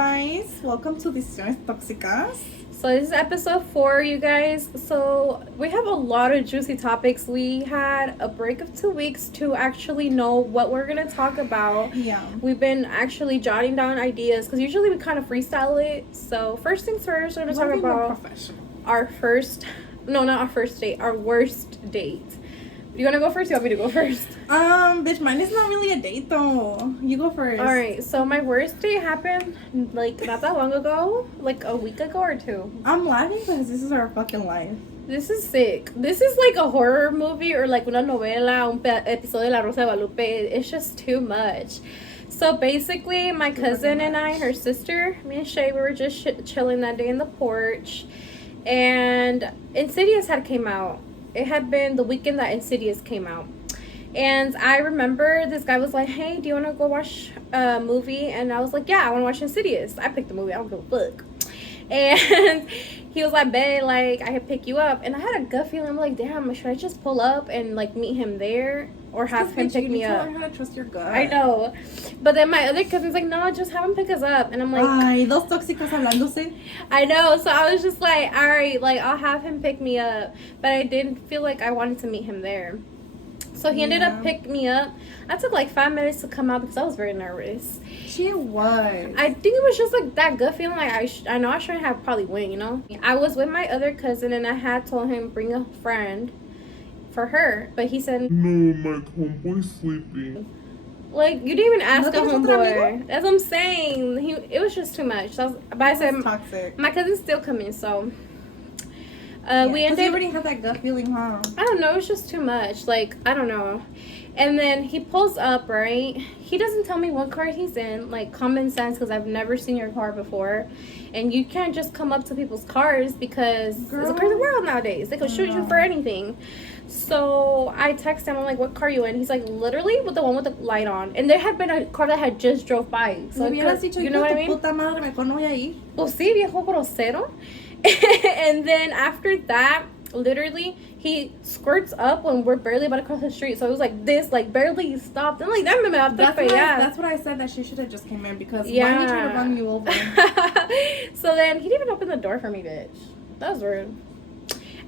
guys? Welcome to Decisiones Toxicas. So this is episode 4, you guys. So we have a lot of juicy topics. We had a break of 2 weeks to actually know what we're going to talk about. Yeah. We've been actually jotting down ideas because usually we kind of freestyle it. So first things first, we're going to talk about our first, no, not our first date, our worst date. You want to go first? You want me to go first? Bitch, mine is not really a date though. You go first. Alright, so my worst date happened like not that long ago, like a week ago or 2. I'm laughing because this is our fucking life. This is sick. This is like a horror movie or like una novela, un episodio de La Rosa de Guadalupe. It's just too much. So basically, my cousin and I, her sister, me and Shay, we were just chilling that day in the porch. And Insidious had came out. It had been the weekend that Insidious came out. And I remember this guy was like, hey, do you want to go watch a movie? And I was like, yeah, I want to watch Insidious. I picked the movie. I don't give a fuck. And he was like, babe, like, I could pick you up. And I had a gut feeling. I'm like, damn, should I just pull up and, like, meet him there? Or have him pick me up? You need to learn how to trust your gut. I know. But then my other cousin's like, no, just have him pick us up. And I'm like... Ay, dos tóxicas hablándose. I know. So I was just like, all right, like, I'll have him pick me up. But I didn't feel like I wanted to meet him there. So he ended up picking me up. I took like 5 minutes to come out because I was very nervous. She was. I think it was just like that gut feeling. Like I know I shouldn't have probably went, you know. I was with my other cousin and I had told him bring a friend for her, but he said no, my homeboy's sleeping. Like you didn't even ask a homeboy. That's what I'm saying. It was just too much. So but I said toxic. My cousin's still coming, so. We ended. You already had that gut feeling, huh? I don't know. It's just too much. Like, I don't know. And then he pulls up, right? He doesn't tell me what car he's in. Like, common sense, because I've never seen your car before. And you can't just come up to people's cars because it's a crazy world nowadays. They could shoot you for anything. So I text him. I'm like, what car are you in? He's like, literally with the one with the light on. And there had been a car that had just drove by. So you know what I mean? Puta madre, mejor no voy ahí. Pues sí, viejo grosero. And then after that, literally, he squirts up when we're barely about to cross the street. So it was like this, like barely stopped. I'm like, that's what I said, that she should have just came in because why are you trying to run you over? So then he didn't even open the door for me, bitch. That was rude.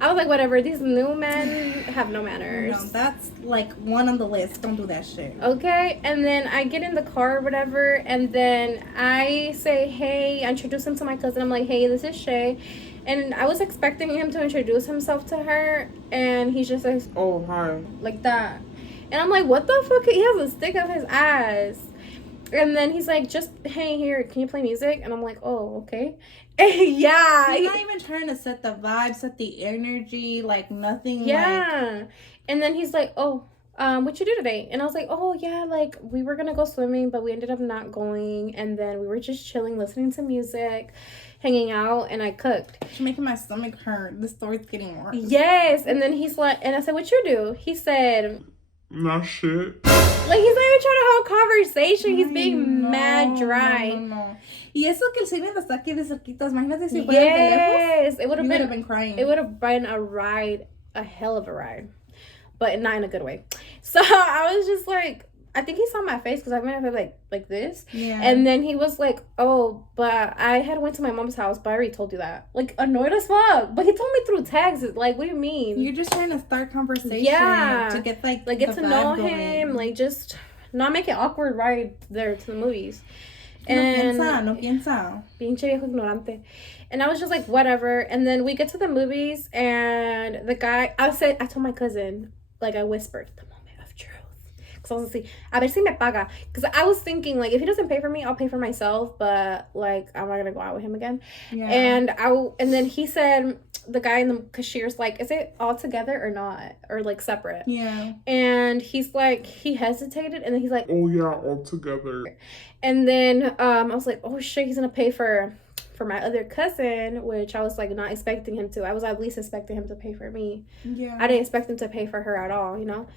I was like, whatever, these new men have no manners. No, that's like one on the list. Don't do that shit. Okay, and then I get in the car or whatever, and then I say, hey, I introduce him to my cousin. I'm like, hey, this is Shay. And I was expecting him to introduce himself to her, and he's just like, oh, hi. Like that. And I'm like, what the fuck? He has a stick up his ass. And then he's like, just, hey, here, can you play music? And I'm like, oh, okay. Yeah. He's not even trying to set the vibe, set the energy, like nothing. Yeah. Like... And then he's like, oh, what you do today? And I was like, oh, yeah, like, we were going to go swimming, but we ended up not going. And then we were just chilling, listening to music, hanging out, and I cooked. She's making my stomach hurt. The story's getting worse. Yes. And then he's like, and I said, what you do? He said... Not shit. Like, he's not even trying to hold conversation. He's being mad dry. No. Y eso que el cine está aquí de cerquitas. Imagínate si fuera de lejos. It would have been crying. It would have been a ride, a hell of a ride. But not in a good way. So I was just like, I think he saw my face because I went up like this. Yeah. And then he was like, oh, but I had went to my mom's house, but I already told you that. Like, annoyed as fuck. But he told me through text. Like, what do you mean? You're just trying to start conversation. Yeah. To get like get to know going. him. Like, just not make it awkward ride there to the movies. And no piensa. Pinche viejo ignorante. And I was just like, whatever. And then we get to the movies, and the guy, I told my cousin, like, I whispered, the moment of truth. Because I was like, a ver si me paga. Because I was thinking, like, if he doesn't pay for me, I'll pay for myself. But, like, I'm not going to go out with him again. Yeah. And then he said, the guy in the cashier's like, is it all together or not? Or, like, separate? Yeah. And he's like, he hesitated, and then he's like, oh, yeah, all together. And then I was like, oh, shit, he's going to pay for my other cousin, which I was, like, not expecting him to. I was at least expecting him to pay for me. Yeah. I didn't expect him to pay for her at all, you know?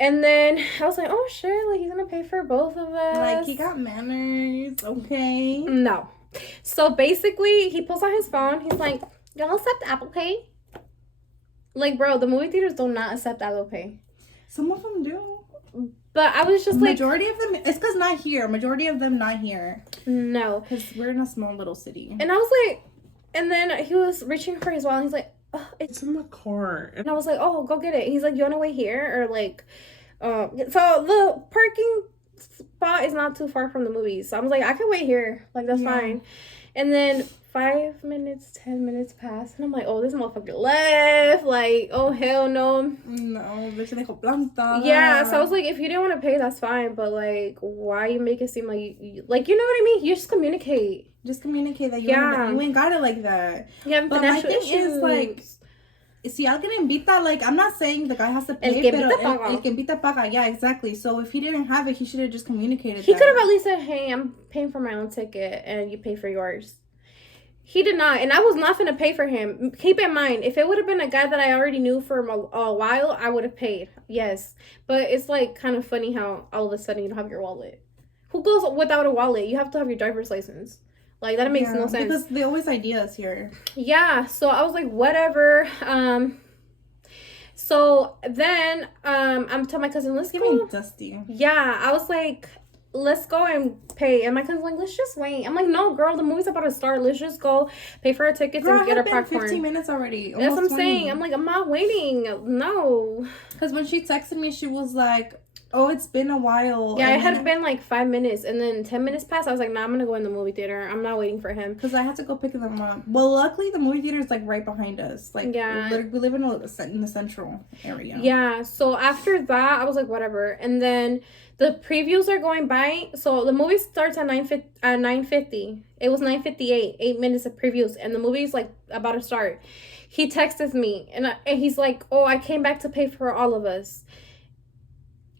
And then I was like, oh, shit, like, he's going to pay for both of us. Like, he got manners, okay? No. So, basically, he pulls out his phone. He's like, y'all accept Apple Pay? Like, bro, the movie theaters do not accept Apple Pay. Some of them do. But I was just majority of them, it's because not here. Majority of them not here. No. Because we're in a small little city. And I was like, and then he was reaching for his wallet. And he's like, oh, It's in the car. and I was like, oh, go get it. He's like, you want to wait here? Or like, so the parking spot is not too far from the movies. So I was like, I can wait here. Like, that's fine. And then 5 minutes, 10 minutes passed, and I'm like, oh, this motherfucker left. Like, oh, hell no. No, bitch, dejó plantada. Yeah, so I was like, if you didn't want to pay, that's fine. But, like, why you make it seem like you like, you know what I mean? You just communicate. Just communicate that you ain't got it like that. Yeah, but my thing is, like, si alguien invita, like, I'm not saying the guy has to pay, el que invita paga. El que invita paga. Yeah, exactly. So if he didn't have it, he should have just communicated He could have at least said, hey, I'm paying for my own ticket, and you pay for yours. He did not, and I was not gonna pay for him. Keep in mind, if it would have been a guy that I already knew for a while, I would have paid. Yes, but it's like kind of funny how all of a sudden you don't have your wallet. Who goes without a wallet? You have to have your driver's license. Like, that makes no sense. Because they always ID us here. Yeah, so I was like, whatever. So then I'm telling my cousin, let's go. Dusty. Yeah, I was like, let's go and pay. And my cousin's like, let's just wait. I'm like, no, girl, the movie's about to start. Let's just go pay for our tickets and get our popcorn. 15 minutes already. That's what I'm saying. I'm like, I'm not waiting. No. Because when she texted me, she was like, oh, it's been a while. Yeah, it had been like 5 minutes. And then 10 minutes passed. I was like, nah, I'm going to go in the movie theater. I'm not waiting for him. Because I had to go pick them up. Well, luckily, the movie theater is like right behind us. Like, yeah. We live in the central area. Yeah. So after that, I was like, whatever. And then the previews are going by. So the movie starts at 9:50. It was 9:58. 8 minutes of previews. And the movie's like about to start. He texted me. And he's like, oh, I came back to pay for all of us.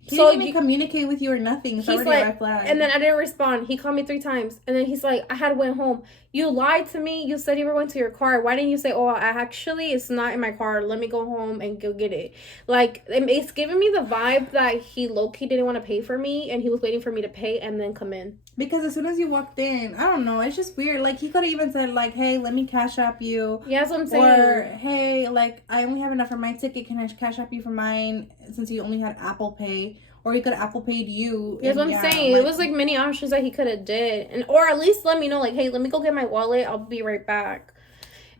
He didn't even communicate with you or nothing. It's already a red flag. And then I didn't respond. He called me 3 times. And then he's like, I had went home. You lied to me. You said you were going to your car. Why didn't you say, oh, it's not in my car. Let me go home and go get it. Like, it's giving me the vibe that he low-key didn't want to pay for me. And he was waiting for me to pay and then come in. Because as soon as you walked in, I don't know. It's just weird. Like, he could have even said, like, hey, let me cash app you. Yeah, that's what I'm saying. Or, hey, like, I only have enough for my ticket. Can I cash app you for mine since you only had Apple Pay? Or he could have Apple paid you. That's what I'm saying. Like, it was like many options that he could have did. Or at least let me know, like, hey, let me go get my wallet. I'll be right back.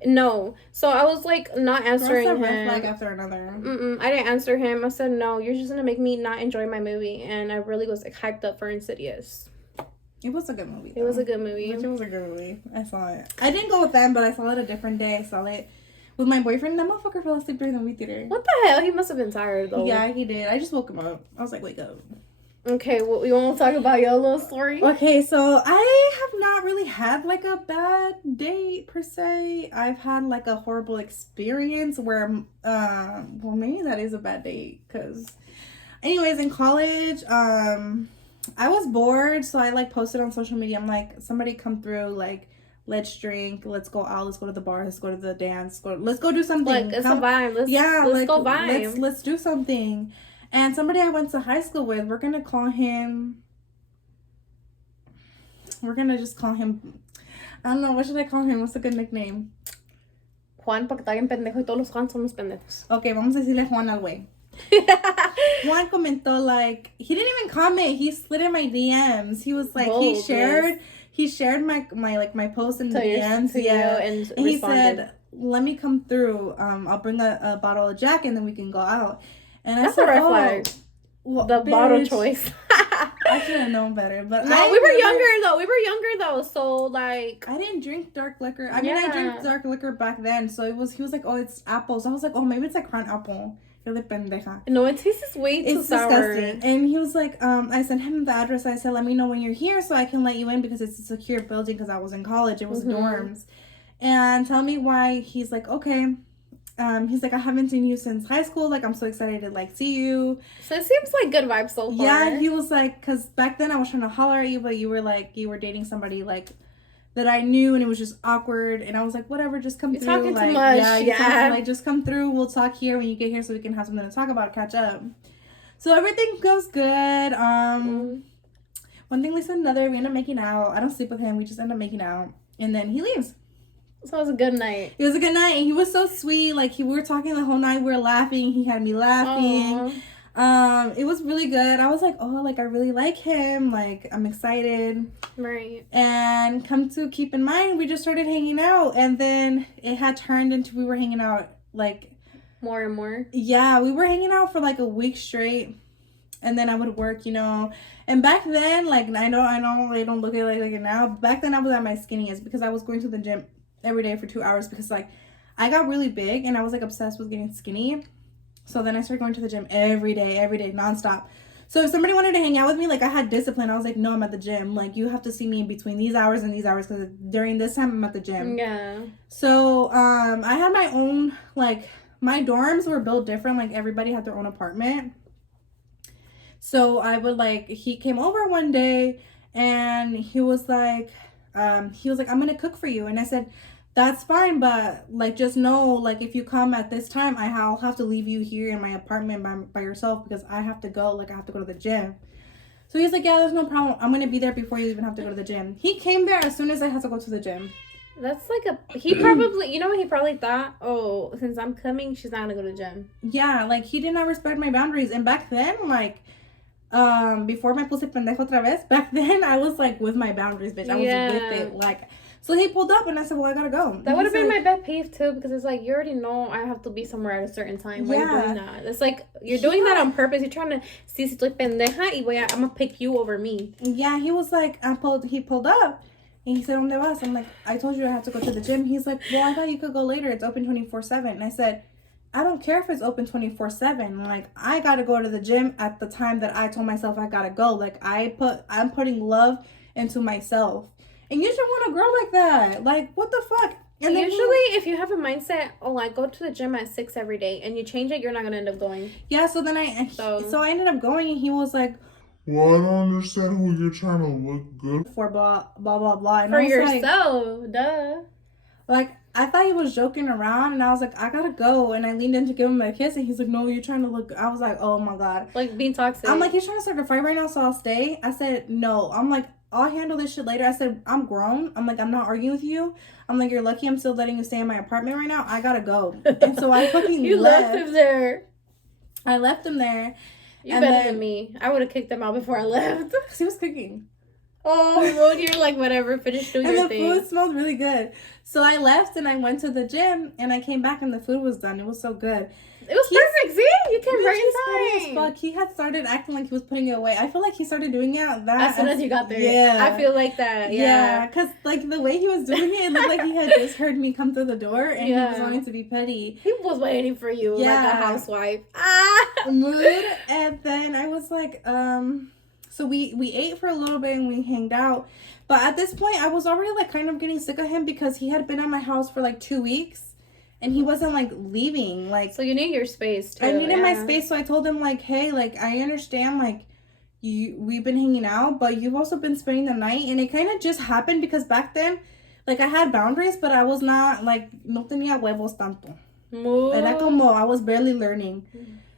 No. So I was like not answering him. Red flag after another. I didn't answer him. I said, no, you're just going to make me not enjoy my movie. And I really was like hyped up for Insidious. It was a good movie. It was a good movie. It was a good movie. I saw it. I didn't go with them, but I saw it a different day. I saw it with my boyfriend. That motherfucker fell asleep during the movie theater. What the hell? He must have been tired, though. Yeah, he did. I just woke him up. I was like, wake up. Okay, well, you want to talk about your little story? Okay, so I have not really had, like, a bad date, per se. I've had, like, a horrible experience where, well, maybe that is a bad date, because, anyways, in college, I was bored, so I, like, posted on social media. I'm like, somebody come through, like, let's drink, let's go out, let's go to the bar, let's go to the dance, let's go do something. Like, it's a vibe. Let's go vibe. Let's do something. And somebody I went to high school with, we're gonna just call him, I don't know, what should I call him? What's a good nickname? Juan, porque está bien pendejo y todos los Juan son los pendejos. Okay, vamos a decirle Juan al güey. Juan comentó, like, he didn't even comment, he slid in my DMs. He was like, he shared my post in the DMs, and he said, let me come through, I'll bring a bottle of Jack and then we can go out. And that's a red flag. Well, the bottle choice. I should have known better, but no, we were younger though. So like, I didn't drink dark liquor. I mean, I drank dark liquor back then. So he was like, oh, it's apples. I was like, oh, maybe it's like crown apple. Yo de pendeja. No, it tastes way too sour. Disgusting. And he was like, I sent him the address. I said, let me know when you're here so I can let you in because it's a secure building. Because I was in college, it was dorms, and tell me why. He's like, okay. He's like, I haven't seen you since high school. Like, I'm so excited to, like, see you. So it seems like good vibes so far. Yeah, he was like, because back then I was trying to holler at you, but you were dating somebody, like, that I knew, and it was just awkward. And I was like, whatever, just come through. You're talking like, too much. Yeah. Like, just come through. We'll talk here when you get here so we can have something to talk about, catch up. So everything goes good. One thing leads to another. We end up making out. I don't sleep with him. We just end up making out. And then he leaves. So it was a good night. It was a good night, and he was so sweet. Like, we were talking the whole night. We were laughing. He had me laughing. It was really good. I was like, oh, like I really like him. Like I'm excited. Right. And come to keep in mind, we just started hanging out, and then it had turned into we were hanging out like more and more. Yeah, we were hanging out for like a week straight, and then I would work, you know. And back then, like I know they don't look at it like it now. Back then, I was at my skinniest because I was going to the gym every day for 2 hours because like I got really big and I was like obsessed with getting skinny. So then I started going to the gym every day, nonstop. So if somebody wanted to hang out with me, like I had discipline. I was like, no, I'm at the gym. Like you have to see me between these hours and these hours because during this time I'm at the gym. Yeah. So I had my own, like my dorms were built different. Like everybody had their own apartment. So I would like, he came over one day and he was like, I'm going to cook for you. And I said, that's fine, but like just know, like if you come at this time, I'll have to leave you here in my apartment by yourself because I have to go. Like I have to go to the gym. So he's like, yeah, there's no problem. I'm gonna be there before you even have to go to the gym. He came there as soon as I had to go to the gym. That's like he probably, you know what he probably thought? Oh, since I'm coming, she's not gonna go to the gym. Yeah, like he did not respect my boundaries. And back then, like before me puse pendejo otra vez, back then I was like with my boundaries, bitch. I was with it. Like, so he pulled up and I said, well, I gotta go. That would have been my pet peeve too, because it's like, you already know I have to be somewhere at a certain time. Why are you doing that? It's like, you're doing that on purpose. You're trying to see si estoy pendeja y I'm gonna pick you over me. Yeah, he was like, he pulled up and he said, ¿Dónde vas? I'm like, I told you I have to go to the gym. He's like, well, I thought you could go later. It's open 24/7. And I said, I don't care if it's open 24/7. Like, I gotta go to the gym at the time that I told myself I gotta go. Like, I'm putting love into myself. And you should want a girl like that. Like, what the fuck? And then usually, if you have a mindset, oh, I go to the gym at 6 every day, and you change it, you're not gonna end up going. Yeah. So then so I ended up going, and he was like, well, I don't understand who you're trying to look good for blah blah blah blah. And for I was yourself, like, duh. Like, I thought he was joking around, and I was like, I gotta go. And I leaned in to give him a kiss, and he's like, no, you're trying to look. I was like, oh my god, like being toxic. I'm like, he's trying to start a fight right now, so I'll stay. I said no. I'm like, I'll handle this shit later. I said, I'm grown. I'm like, I'm not arguing with you. I'm like, you're lucky I'm still letting you stay in my apartment right now. I gotta go. And so I fucking you left him there. I left him there. You better than me. I would have kicked him out before I left. He was cooking. Oh, well, you're like, whatever, finish doing your thing. And the food smelled really good. So I left and I went to the gym and I came back and the food was done. It was so good. It was perfect. See? You came right in time. Fuck. He had started acting like he was putting it away. I feel like he started doing it as soon as you got there. Yeah. I feel like that. Yeah. Because like the way he was doing it, it looked like he had just heard me come through the door and he was wanting to be petty. He was waiting for you like a housewife. Mood. And then I was like, so we ate for a little bit and we hanged out. But at this point, I was already like kind of getting sick of him because he had been at my house for like 2 weeks. And he wasn't, like, leaving, like... So you need your space, too. I needed my space, so I told him, like, hey, like, I understand, like, we've been hanging out, but you've also been spending the night. And it kind of just happened because back then, like, I had boundaries, but I was not, like, no tenía huevos tanto. Era como, I was barely learning.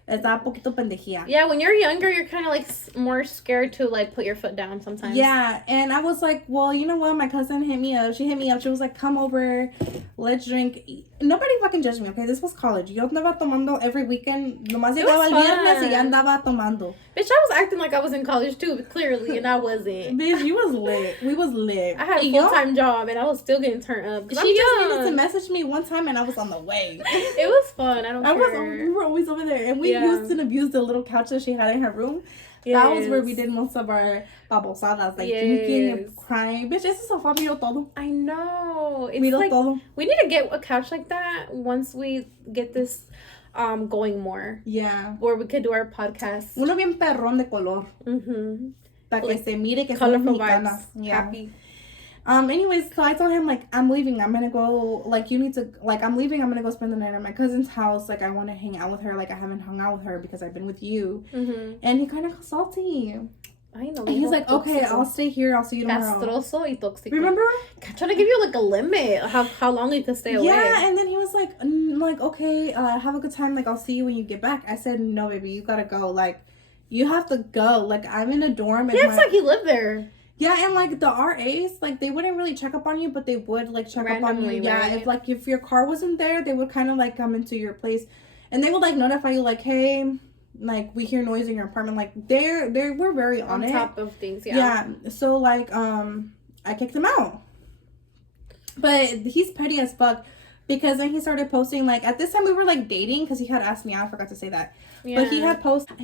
Estaba poquito pendejía. Yeah, when you're younger, you're kind of, like, more scared to, like, put your foot down sometimes. Yeah, and I was like, well, you know what? My cousin hit me up. She hit me up. She was like, come over. Let's drink. Nobody fucking judged me, okay? This was college. Yo andaba tomando every weekend. Nomás llegaba el viernes y ya andaba tomando. Bitch, I was acting like I was in college, too, clearly, and I wasn't. Bitch, you was lit. We was lit. I had a full-time job, and I was still getting turned up. She just needed to message me one time, and I was on the way. It was fun. I don't care. We were always over there, and we used and abused the little couch that she had in her room. Yes. That was where we did most of our babosadas, like drinking and crying. Bitch, ese sofá miro todo. I know. It's miro like, todo. We need to get a couch like that once we get this going more. Yeah. Where we could do our podcast. Uno bien perrón de color. Mm-hmm. Para que se mire que somos mexicanas. Yeah. Happy. Anyways, so I told him, like, I'm leaving. I'm gonna go, like, you need to, like, I'm leaving. I'm gonna go spend the night at my cousin's house. Like, I want to hang out with her. Like, I haven't hung out with her because I've been with you. Mm-hmm. And he kind of got salty. I know. And he's like, okay, I'll stay here. I'll see you tomorrow. Castroso y tóxico. Remember? I'm trying to give you, like, a limit how long you can stay away. Yeah, and then he was like, okay, have a good time. Like, I'll see you when you get back. I said, no, baby, you gotta go. Like, you have to go. Like, I'm in a dorm. Yeah, it's like he lived there. Yeah, and, like, the RAs, like, they wouldn't really check up on you, but they would, like, check up on you. Yeah, right? if your car wasn't there, they would kind of, like, come into your place. And they would, like, notify you, like, hey, like we hear noise in your apartment. Like they were very on it. top of things. Yeah. So like I kicked him out, but he's petty as fuck. Because then he started posting, like, at this time we were, like, dating, because he had asked me out, I forgot to say that. Yeah. But he had posted,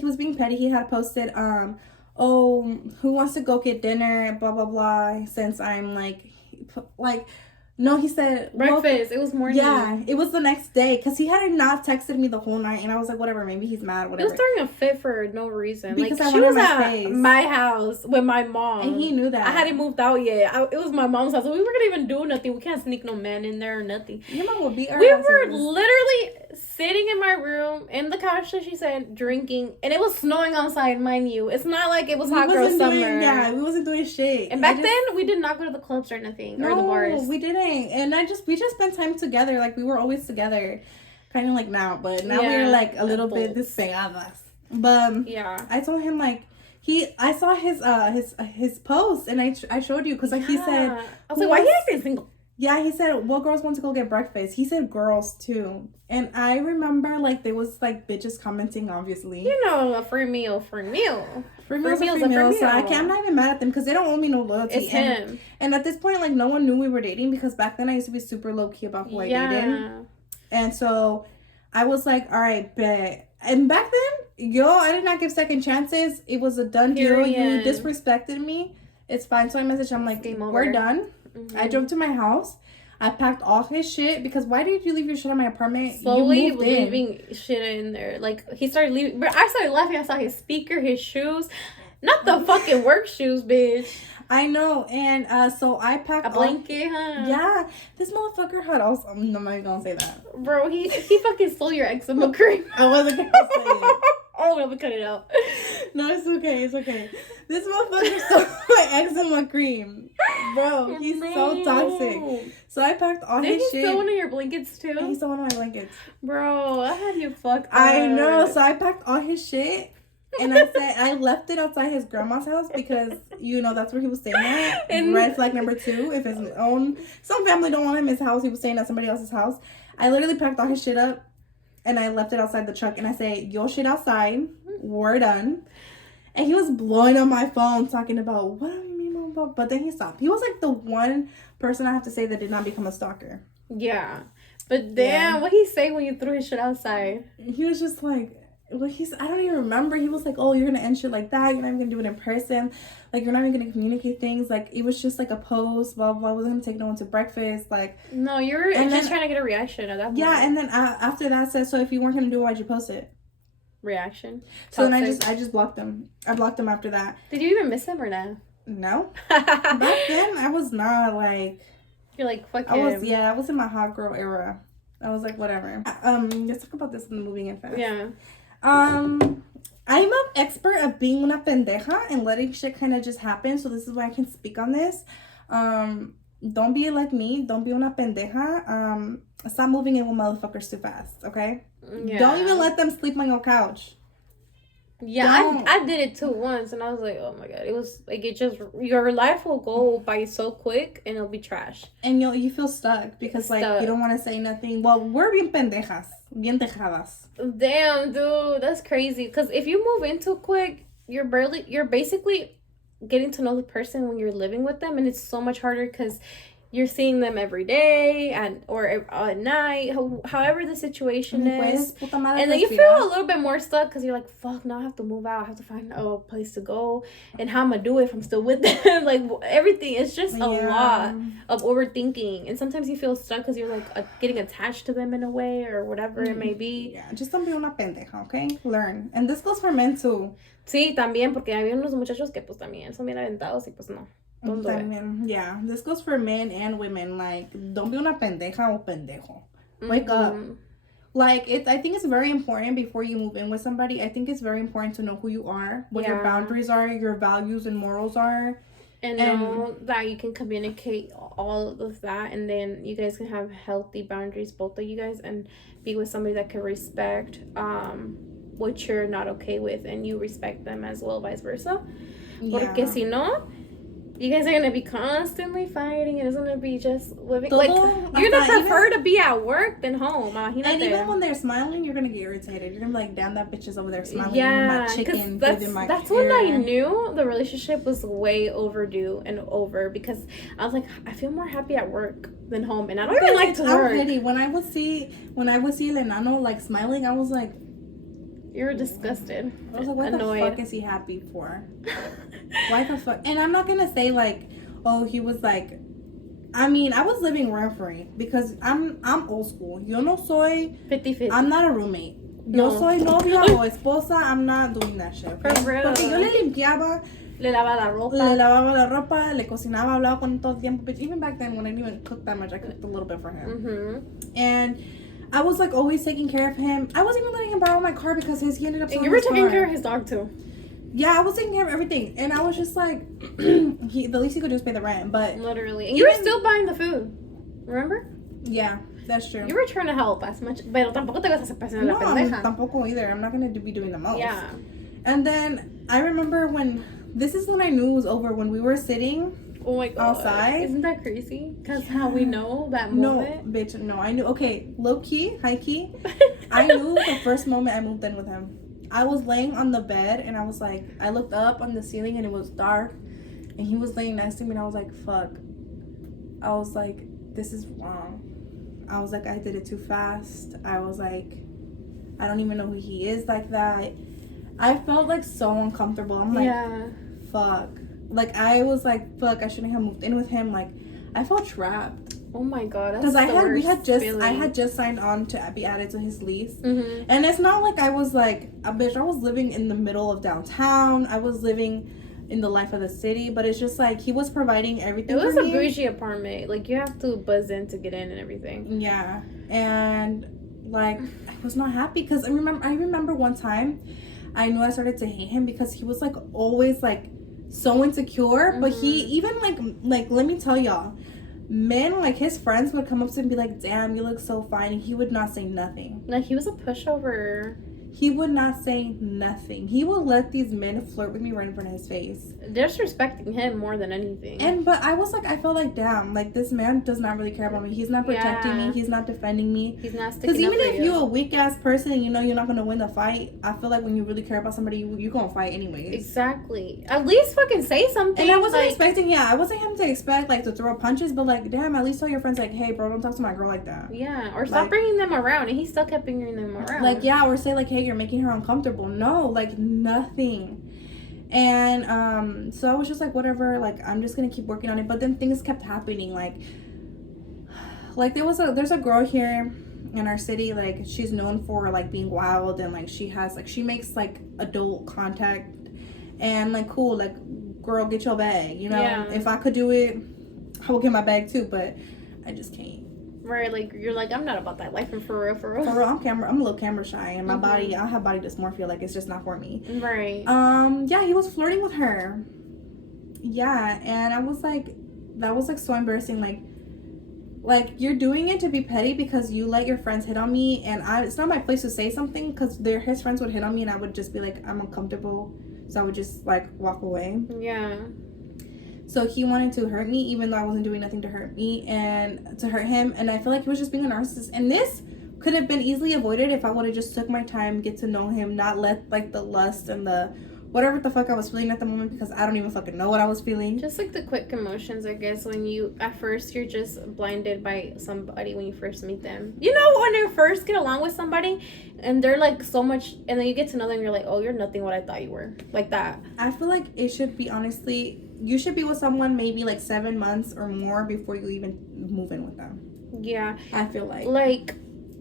he was being petty, he had posted, oh, who wants to go get dinner, blah, blah, blah, since I'm, like, no, he said... Breakfast, it was morning. Yeah, it was the next day, because he had not texted me the whole night, and I was like, whatever, maybe he's mad, whatever. He was throwing a fit for no reason. Because like, she was at space. My house with my mom. And he knew that. I hadn't moved out yet. It was my mom's house. So we weren't even doing nothing. We can't sneak no man in there or nothing. Your mom would beat our We asses. were literally sitting in my room, in the couch, that she said, drinking, and it was snowing outside, mind you. It's not like it was hot girl summer. We wasn't doing shit. And back then, we did not go to the clubs or anything, or the bars. We didn't. And we just spent time together. Like, we were always together. Kind of like now, but now we're like a little bit despegadas. But yeah, I told him like, I saw his post, and I showed you, because like he said, I was like, why are you acting single? Yeah, he said, what girls want to go get breakfast? He said girls too. And I remember like there was like bitches commenting, obviously. You know, a free meal. Free meal's a free meal. So I'm not even mad at them, because they don't owe me no loyalty. It's him. And at this point, like, no one knew we were dating, because back then I used to be super low key about who I dated. And so I was like, all right, bet. And back then, I did not give second chances. It was a done deal. You disrespected me. It's fine. So I messaged him like, we're done. Mm-hmm. I drove to my house. I packed all his shit, because why did you leave your shit in my apartment? Slowly leaving shit in there. Like, he started leaving. But I started laughing. I saw his speaker, his shoes. Not the fucking work shoes, bitch. I know. And so I packed a blanket, huh? Yeah. This motherfucker had also... I'm not even gonna say that. Bro, he fucking stole your eczema cream. I wasn't gonna say it. Oh, we'll cut it out. No, it's okay. This motherfucker stole my eczema cream. Bro, he's so toxic. So I packed all his shit. Did he steal one of your blankets too? He stole one of my blankets. Bro, I had you fucked up. I know. So I packed all his shit. And I said, I left it outside his grandma's house, because, that's where he was staying at. And red flag number 2, if his own... Some family don't want him in his house. He was staying at somebody else's house. I literally packed all his shit up, and I left it outside the truck. And I say, your shit outside. We're done. And he was blowing on my phone, talking about, what do you mean, Mom? But then he stopped. He was like the one person, I have to say, that did not become a stalker. Yeah. But damn, what he say when you threw his shit outside? He was just like... Well, I don't even remember. He was like, oh, you're going to end shit like that. You're not even going to do it in person. Like, you're not even going to communicate things. Like, it was just like a post, blah, blah. I wasn't going to take no one to breakfast. Like, no, you were just trying to get a reaction at that point. Yeah, and then after that said, so if you weren't going to do it, why'd you post it? Reaction. So then I just blocked him. I blocked him after that. Did you even miss him or not? No. Back then, I was not like... You're like, fuck him. I was in my hot girl era. I was like, whatever. Let's talk about this in the moving in fast. Yeah. I'm an expert of being una pendeja and letting shit kind of just happen. So this is why I can speak on this. Don't be like me. Don't be una pendeja. Stop moving in with motherfuckers too fast, okay? Yeah. Don't even let them sleep on your couch. Yeah, I did it too once, and I was like, oh my god, it was like, it just, your life will go by so quick, and it'll be trash. And you feel stuck because like you don't want to say nothing. Well, we're bien pendejas, bien tejadas. Damn, dude, that's crazy. Because if you move in too quick, you're basically getting to know the person when you're living with them, and it's so much harder because you're seeing them every day or at night, however the situation is. And then you feel a little bit more stuck because you're like, fuck, now I have to move out. I have to find a place to go. And how I'm going to do it if I'm still with them. Like, everything. It's just a lot of overthinking. And sometimes you feel stuck because you're, like, getting attached to them in a way or whatever it may be. Yeah, just don't be una pendeja, okay? Learn. And this goes for men, too. Sí, también, porque había unos muchachos que, pues, también son bien aventados y, pues, no. Yeah, this goes for men and women. Like, don't be una pendeja o pendejo. Wake up. Like, I think it's very important before you move in with somebody. I think it's very important to know who you are, what your boundaries are, your values and morals are. And know that you can communicate all of that, and then you guys can have healthy boundaries, both of you guys, and be with somebody that can respect what you're not okay with, and you respect them as well, vice versa. Porque si no, You guys are gonna be constantly fighting, and it's gonna be just living. Todo, Like, you're gonna hasta prefer to be at work than home. Imagínate. And even when they're smiling, you're gonna get irritated. You're gonna be like, damn, that bitch is over there smiling. Yeah, My chicken, because my that's hair. when I knew the relationship was way overdue and over, because I was like, I feel more happy at work than home, and I don't even like to work. I'm petty. When I would see El Enano like smiling, I was like, You're disgusted. I was like, what annoyed. the fuck is he happy for? Why the fuck? And I'm not gonna say like, oh, he was like, I mean, I was living rent free because I'm old school. Yo no soy 50-50. I'm not a roommate. No. Yo soy novia o esposa. I'm not doing that shit. Okay? For real. Porque yo le limpiaba, Le lava la ropa. le lavaba la ropa, le cocinaba, hablaba con él todo el tiempo. But even back then, when I didn't even cook that much, I cooked a little bit for him. Mm-hmm. And I was like always taking care of him. I wasn't even letting him borrow my car because he ended up selling And you were his taking car. care of his dog too. Yeah, I was taking care of everything, and I was just like, the least he could do is pay the rent. But Literally. And you were still buying the food. Remember? yeah, that's true. You were trying to help as much, pero tampoco te vas a hacer pasar No, la pendeja. tampoco either. I'm not gonna be doing the most. Yeah. And then I remember this is when I knew it was over, when we were sitting Oh my god. outside. Isn't that crazy? Because how we know that moment. No, bitch, no. I knew. Okay, low key, high key. I knew the first moment I moved in with him. I was laying on the bed and I was like, I looked up on the ceiling and it was dark, and he was laying next to me and I was like, fuck. I was like, this is wrong. I was like, I did it too fast. I was like, I don't even know who he is like that. I felt like so uncomfortable. I'm like, Yeah. fuck. Like, I was like, fuck, I shouldn't have moved in with him. Like, I felt trapped. Oh my god. That's Because the I worst had just signed on to be added to his lease. Mm-hmm. And it's not like I was like a bitch. I was living in the middle of downtown. I was living in the life of the city. But it's just like he was providing everything. It was for a me. bougie apartment. Like, you have to buzz in to get in and everything. Yeah, and like I was not happy because I remember one time I knew I started to hate him because he was like always like so insecure. Mm-hmm. But he even like let me tell y'all. Men, like his friends would come up to him and be like, damn, you look so fine, and he would not say nothing. Like, he was a pushover. He would not say nothing. He would let these men flirt with me right in front of his face. Disrespecting him more than anything. But I was like, I felt like, damn, like this man does not really care about me. He's not protecting Yeah. me. He's not defending me. He's not sticking Because up even for if you're a weak ass person and you know you're not gonna win the fight, I feel like when you really care about somebody, you gonna fight anyways. Exactly. At least fucking say something. And I wasn't like, expecting, I wasn't him to expect like to throw punches, but like, damn, at least tell your friends like, hey, bro, don't talk to my girl like that. Yeah, or stop Like- bringing them around, and he still kept bringing them around. Like, yeah, or say like, hey, you're making her uncomfortable. No, like nothing. And so I was just like, whatever, like I'm just gonna keep working on it. But then things kept happening. Like there's a girl here in our city, like she's known for like being wild, and like she makes like adult contact, and like cool, like girl, get your bag, you know. Yeah. If I could do it, I would get my bag too, but I just can't. Right, like, you're like, I'm not about that life, and for real. For real, I'm a little camera shy, and my Mhm. body, I have body dysmorphia, like it's just not for me. Right. Yeah, he was flirting with her. Yeah, and I was like, that was like so embarrassing. Like you're doing it to be petty because you let your friends hit on me, and it's not my place to say something because his friends would hit on me, and I would just be like, I'm uncomfortable, so I would just like walk away. Yeah. So he wanted to hurt me, even though I wasn't doing nothing to hurt me and to hurt him, and I feel like he was just being a narcissist. And this could have been easily avoided if I would have just took my time, get to know him, not let like the lust and the whatever the fuck I was feeling at the moment, because I don't even fucking know what I was feeling. Just like the quick emotions, I guess, when at first you're just blinded by somebody when you first meet them. You know, when you first get along with somebody and they're like so much, and then you get to know them, you're like, oh, you're nothing what I thought you were. Like that. I feel like it should be, honestly, you should be with someone maybe like 7 months or more before you even move in with them. Yeah. I feel like. Like,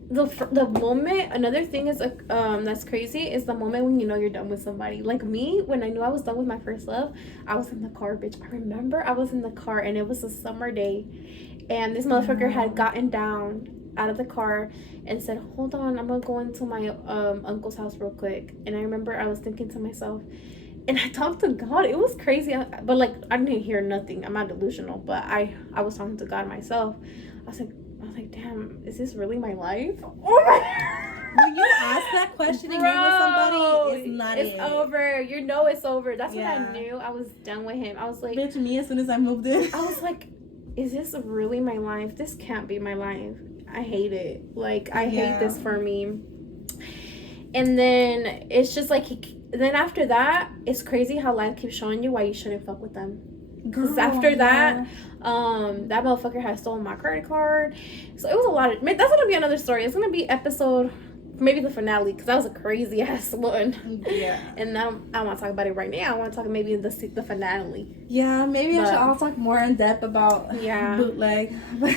the moment, another thing is that's crazy is the moment when you know you're done with somebody. Like me, when I knew I was done with my first love, I was in the car, bitch. I remember I was in the car, and it was a summer day, and this motherfucker had gotten down out of the car and said, hold on, I'm gonna go into my uncle's house real quick. And I remember I was thinking to myself, and I talked to God. It was crazy, but like I didn't hear nothing. I'm not delusional, but I was talking to God myself. I was like, damn, is this really my life? Oh my When you ask that question and you're with somebody, it's not it's over. You know it's over. That's when I knew I was done with him. I was like, bitch, me as soon as I moved in. I was like, is this really my life? This can't be my life. I hate it. Like, I hate this for me. And then it's just like, then after that, it's crazy how life keeps showing you why you shouldn't fuck with them. Because after that, that motherfucker has stolen my credit card. So it was a lot of, that's going to be another story. It's going to be episode, maybe the finale, because that was a crazy ass one. Yeah. And now I want to talk about it right now. I want to talk maybe the finale. Yeah, maybe I'll talk more in depth about bootleg. But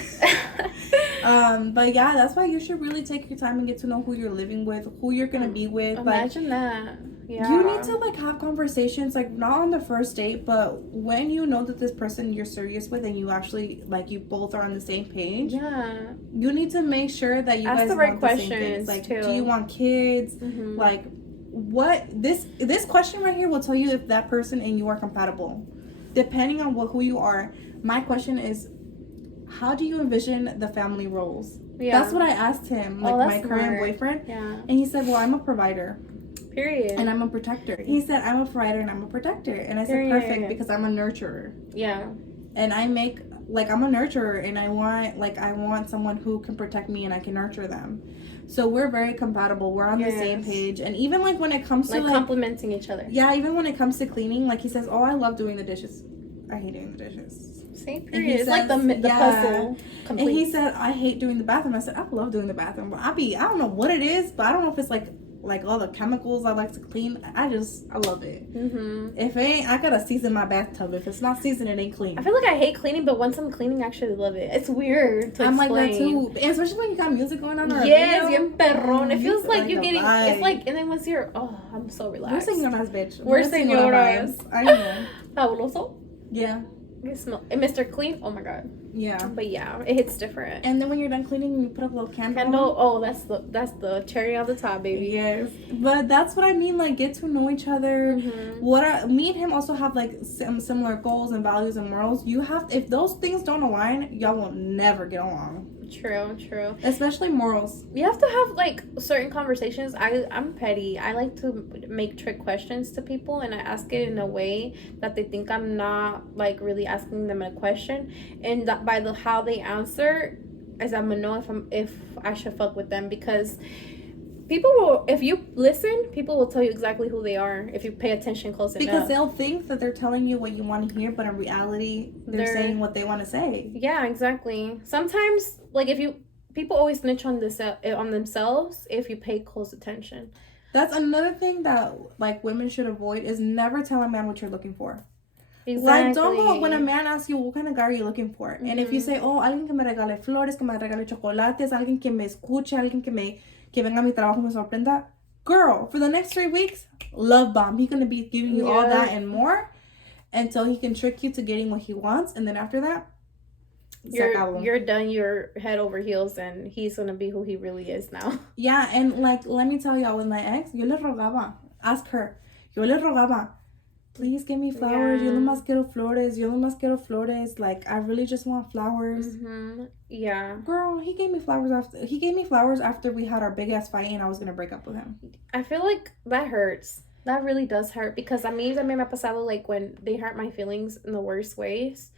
yeah, that's why you should really take your time and get to know who you're living with, who you're going to be with. Imagine that. Yeah. You need to like have conversations, like not on the first date, but when you know that this person you're serious with and you actually like you both are on the same page. Yeah. You need to make sure that you ask guys the right want questions. The same things. Like, too. Do you want kids? Mm-hmm. Like, what this question right here will tell you if that person and you are compatible, depending on who you are. My question is, how do you envision the family roles? Yeah. That's what I asked him, like my current boyfriend. Yeah. And he said, well, I'm a provider. Period. And I'm a protector. He said, I'm a provider and I'm a protector. And I said, perfect, because I'm a nurturer. Yeah. And I'm a nurturer, and I want someone who can protect me and I can nurture them. So we're very compatible. We're on the same page. And even like when it comes to complimenting each other. Yeah, even when it comes to cleaning, like he says, oh, I love doing the dishes. I hate doing the dishes. Same period. It's like the puzzle. Complete. And he said, I hate doing the bathroom. I said, I love doing the bathroom. I don't know what it is, but I don't know if it's like all the chemicals I like to clean. I love it. Mm-hmm. If it ain't, I gotta season my bathtub. If it's not seasoned, it ain't clean. I feel like I hate cleaning, but once I'm cleaning, I actually love it. It's weird to I'm explain. like that too, and especially when you got music going on. Yes, bien perrón. It feels like you're getting. Vibe. It's like, and then once you're, I'm so relaxed. We're señoras, bitch. We're señoras. I know. Fabuloso. Yeah. You smell. And Mr. Clean. Oh my god. Yeah. But yeah, it hits different. And then when you're done cleaning, you put up a little candle. Oh, that's the cherry on the top, baby. Yes. But that's what I mean. Like, get to know each other. Mm-hmm. Me and him also have like similar goals and values and morals. If those things don't align, y'all will never get along. True. Especially morals. You have to have like certain conversations. I'm petty. I like to make trick questions to people, and I ask it in a way that they think I'm not like really asking them a question, and that by how they answer, as I'm gonna know if I should fuck with them, because people will, if you listen, people will tell you exactly who they are if you pay attention close enough. Because they'll think that they're telling you what you want to hear, but in reality, they're saying what they want to say. Yeah, exactly. Sometimes, like, people always snitch on themselves if you pay close attention. That's another thing that, like, women should avoid is never tell a man what you're looking for. Exactly. Like, don't go when a man asks you, what kind of guy are you looking for? Mm-hmm. And if you say, oh, alguien que me regale flores, que me regale chocolates, alguien que me escuche, alguien que venga a mi trabajo me sorprenda. Girl, for the next 3 weeks, love bomb. He's going to be giving you all that and more until he can trick you to getting what he wants. And then after that, you're done. You're head over heels, and he's going to be who he really is now. Yeah, and like, let me tell y'all, with my ex, yo le rogaba. Ask her. Yo le rogaba. Please give me flowers. Yo nomás quiero flores. Like, I really just want flowers. Mm-hmm. Yeah. Girl, he gave me flowers after we had our big ass fight and I was gonna break up with him. I feel like that hurts. That really does hurt, because a mí también me ha pasado, like, when they hurt my feelings in the worst ways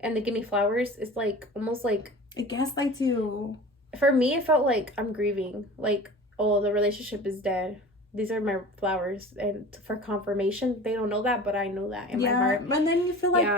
and they give me flowers, it's like almost like it gaslights you. For me, it felt like I'm grieving. Like, oh, the relationship is dead. These are my flowers, and for confirmation, they don't know that, but I know that in my heart. And then you feel like,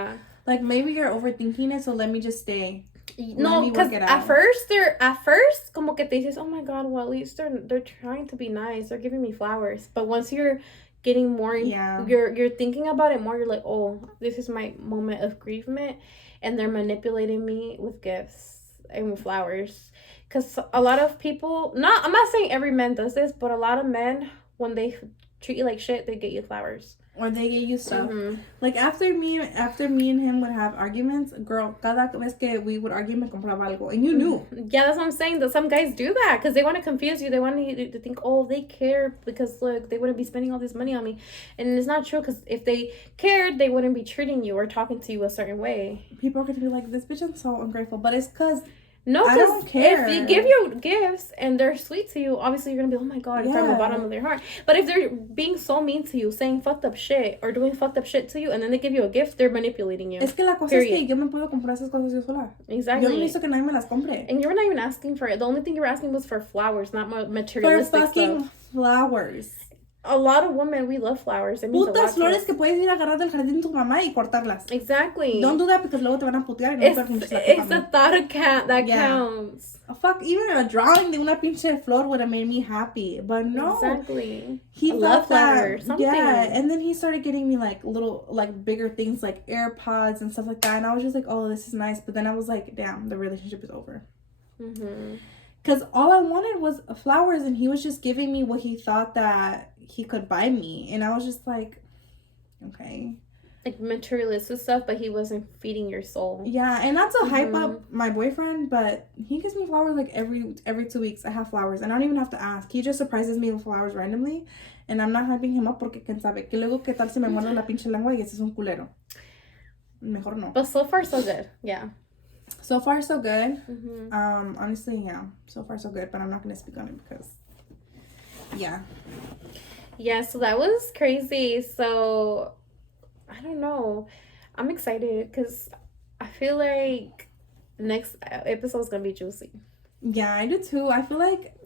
like maybe you're overthinking it, so let me just stay. No, because at first, como que te dices, oh my god, well, at least they're trying to be nice, they're giving me flowers. But once you're getting more, you're thinking about it more. You're like, oh, this is my moment of grievement, and they're manipulating me with gifts and with flowers. Because a lot of people, I'm not saying every man does this, but a lot of men, when they treat you like shit, they get you flowers. Or they get you stuff. Mm-hmm. Like, after me and him would have arguments, girl, cada vez que we would argue, me compraba algo. And you knew. Yeah, that's what I'm saying. That some guys do that because they want to confuse you. They want you to think, oh, they care because, look, they wouldn't be spending all this money on me. And it's not true, because if they cared, they wouldn't be treating you or talking to you a certain way. People are going to be like, this bitch is so ungrateful. But it's because No, I don't because care. if you give you gifts and they're sweet to you, obviously you're gonna be, oh my god, from the bottom of their heart. But if they're being so mean to you, saying fucked up shit or doing fucked up shit to you, and then they give you a gift, they're manipulating you. Es que la cosa es que yo me puedo comprar esas cosas yo sola. Exactly. Yo no necesito que nadie me las compre. And you were not even asking for it. The only thing you were asking was for flowers, not materialistic for fucking stuff. Flowers. A lot of women, we love flowers. It means a lot Putas to flores us. que puedes ir a agarrar del jardín de tu mamá y cortarlas. Exactly. Don't do that because luego te van a putear y no puedes pinches la It's puta the thought that counts. Fuck, even a drawing de una pinche flor would have made me happy. But no. Exactly. He love thought that, letter or something. yeah, and then he started getting me like little, like bigger things like AirPods and stuff like that. And I was just like, oh, this is nice. But then I was like, damn, the relationship is over. Because all I wanted was flowers, and he was just giving me what he thought that he could buy me. And I was just like, okay. Like materialistic stuff, but he wasn't feeding your soul. Yeah, and not to hype up my boyfriend, but he gives me flowers like every 2 weeks. I have flowers, and I don't even have to ask. He just surprises me with flowers randomly, and I'm not hyping him up porque quién sabe. Que luego qué tal si me muerde la pinche lengua y ese es un culero. Mejor no. But so far so good. Yeah. So far so good. Honestly, yeah. So far so good, but I'm not gonna speak on it because yeah. Yeah, so that was crazy. So I don't know. I'm excited because I feel like next episode is gonna be juicy. Yeah, I do too. I feel like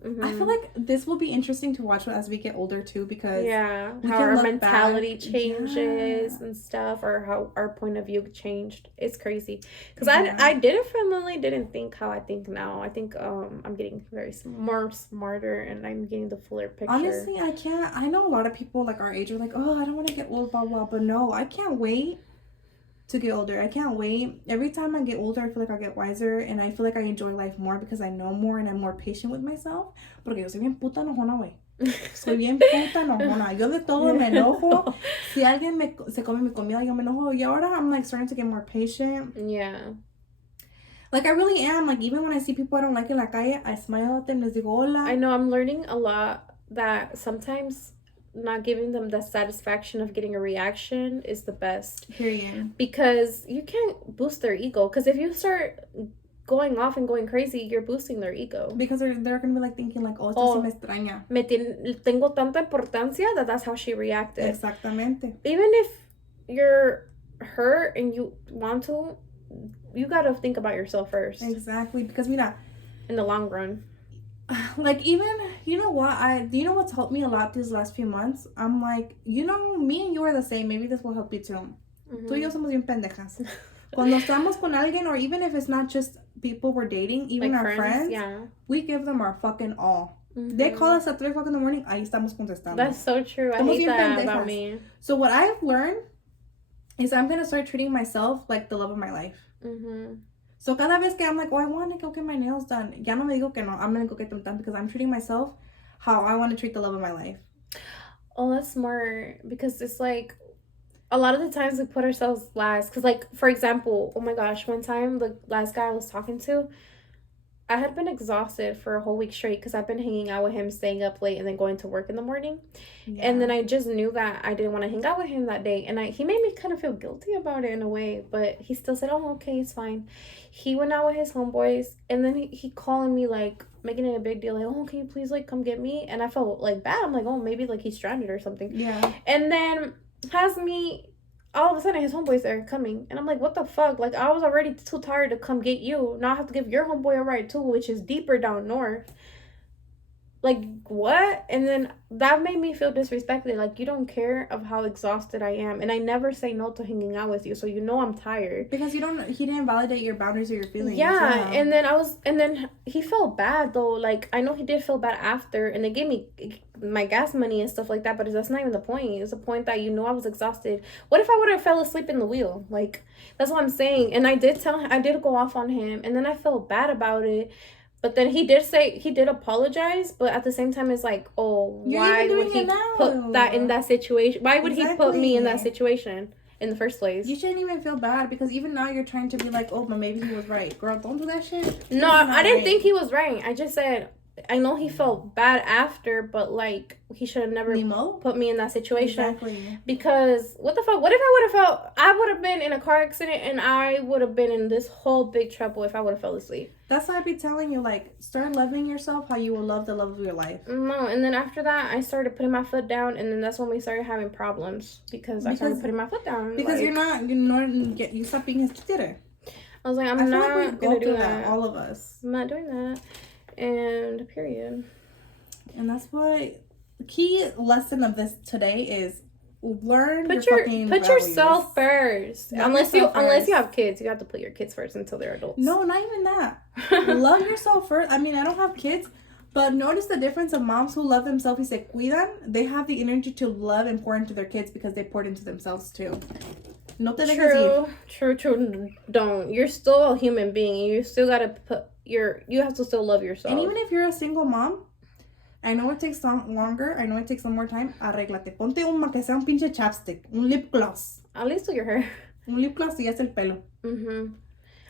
this will be interesting to watch as we get older too, because how our mentality changes and stuff, or how our point of view changed. It's crazy because I definitely didn't think how I think now. I think I'm getting more smarter, and I'm getting the fuller picture. Honestly, I know a lot of people like our age are like, oh, I don't want to get old, blah blah, but no, I can't wait to get older. I can't wait. Every time I get older, I feel like I get wiser, and I feel like I enjoy life more because I know more and I'm more patient with myself. Porque yo soy bien puta enojona, güey. Soy bien puta enojona. Yo de todo me enojo. Si alguien se come mi comida, yo me enojo. Y ahora I'm like starting to get more patient. Yeah. Like I really am. Like even when I see people I don't like in la calle, I smile at them, les digo hola. I know, I'm learning a lot that sometimes not giving them the satisfaction of getting a reaction is the best. Period. Because you can't boost their ego. Because if you start going off and going crazy, you're boosting their ego. Because they're gonna be like thinking like, oh, esta sí me extraña. Tengo tanta importancia that's how she reacted. Exactamente. Even if you're hurt and you want to, you gotta think about yourself first. Exactly. Because mira, in the long run. Like even, you know what, do you know what's helped me a lot these last few months? I'm like, you know, me and you are the same. Maybe this will help you too. Tú y yo somos bien pendejas. Cuando estamos con alguien, or even if it's not just people we're dating, even like our friends, we give them our fucking all. They call us at 3 o'clock in the morning, ahí estamos contestando. That's so true. I hate that about me. So what I've learned is I'm gonna start treating myself like the love of my life. So cada vez que I'm like, oh, I want to go get my nails done, ya no me digo que no, I'm gonna go get them done because I'm treating myself how I want to treat the love of my life. Oh, that's smart. Because it's like, a lot of the times we put ourselves last. Because like, for example, oh my gosh, one time the last guy I was talking to, I had been exhausted for a whole week straight because I've been hanging out with him, staying up late, and then going to work in the morning. Yeah. And then I just knew that I didn't want to hang out with him that day. And he made me kind of feel guilty about it in a way. But he still said, oh, okay, it's fine. He went out with his homeboys. And then he calling me, like, making it a big deal. Like, oh, can you please, like, come get me? And I felt, like, bad. I'm like, oh, maybe, like, he's stranded or something. Yeah. And then has me... all of a sudden his homeboys are coming, and I'm like, what the fuck? Like, I was already too tired to come get you. Now I have to give your homeboy a ride too, which is deeper down north. Like, what? And then that made me feel disrespected. Like, you don't care of how exhausted I am, and I never say no to hanging out with you, so you know I'm tired. Because he didn't validate your boundaries or your feelings. Yeah. And then he felt bad though. Like, I know he did feel bad after, and they gave me my gas money and stuff like that, but that's not even the point. It's the point that you know I was exhausted. What if I would have fell asleep in the wheel? Like, that's what I'm saying. And I did go off on him, and then I felt bad about it. But then he did apologize, but at the same time it's like, oh, why would he put that in that situation? Why would he put me in that situation in the first place? You shouldn't even feel bad, because even now you're trying to be like, oh, but maybe he was right. Girl, don't do that shit. No, I didn't think he was right. I just said, I know he felt bad after, but like he should have never put me in that situation. Exactly. Because what the fuck? What if I would have felt? I would have been in a car accident, and I would have been in this whole big trouble if I would have fell asleep. That's why I be telling you, like, start loving yourself how you will love the love of your life. No, and then after that, I started putting my foot down, and then that's when we started having problems because I started putting my foot down. Because like, you stop being his. I was like, I I'm not feel like we gonna go do through that. all of us. I'm not doing that. And period. And that's why the key lesson of this today is learn put values. yourself first. Love unless yourself you first. have kids, you have to put your kids first until they're adults. No, not even that. Love yourself first. I mean, I don't have kids, but notice the difference of moms who love themselves y se cuidan. They have the energy to love and pour into their kids because they poured into themselves too. No te dejes ir. True. Don't. You're still a human being. You still gotta you have to still love yourself. And even if you're a single mom, I know it takes longer. I know it takes some more time. Arréglate. Ponte que sea un pinche chapstick. Un lip gloss. At least do your hair. Un lip gloss y es el pelo.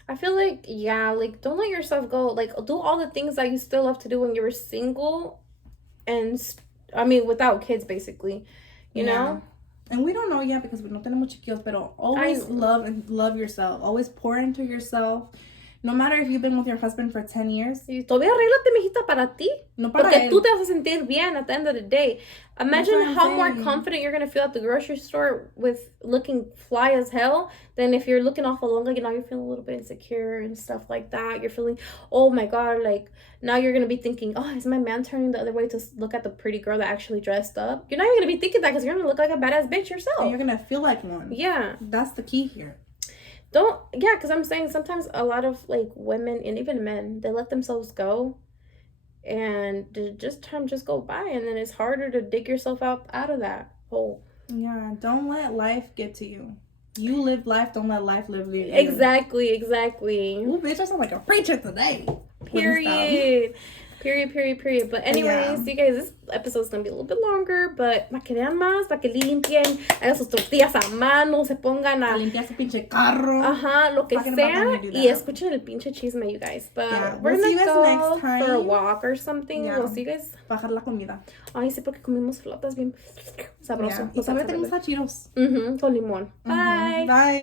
I feel like, like, don't let yourself go. Like, do all the things that you still love to do when you were single. And, I mean, without kids, basically. You know? And we don't know yet because we no tenemos chiquillos, pero always love yourself. Always pour into yourself. No matter if you've been with your husband for 10 years. Y todavía arréglate, mijita, para ti. No para Porque él. tú te vas a sentir bien at the end of the day. Imagine how more confident you're going to feel at the grocery store with looking fly as hell than if you're looking awful long. Like, you know, you're feeling a little bit insecure and stuff like that. You're feeling, oh my God, like, now you're going to be thinking, oh, is my man turning the other way to look at the pretty girl that actually dressed up? You're not even going to be thinking that because you're going to look like a badass bitch yourself. And you're going to feel like one. Yeah. That's the key here. Because I'm saying sometimes a lot of, like, women and even men, they let themselves go. And time just go by, and then it's harder to dig yourself out of that hole. Yeah, don't let life get to you. You live life, don't let life live you. Exactly. Ooh, bitch, I sound like a preacher today. Period. But anyways, you guys, this episode's gonna be a little bit longer, but para que vean más, para que limpien, hagan sus tortillas a mano, se pongan a limpiar su pinche carro. Ajá, lo que sea, y escuchen el pinche chisme, you guys. But we're gonna go for a walk or something. We'll see you guys. Bajar la comida. Ay, sí, porque comimos flotas bien sabroso. Y todavía tenemos hachiros. Con limón. Bye. Bye.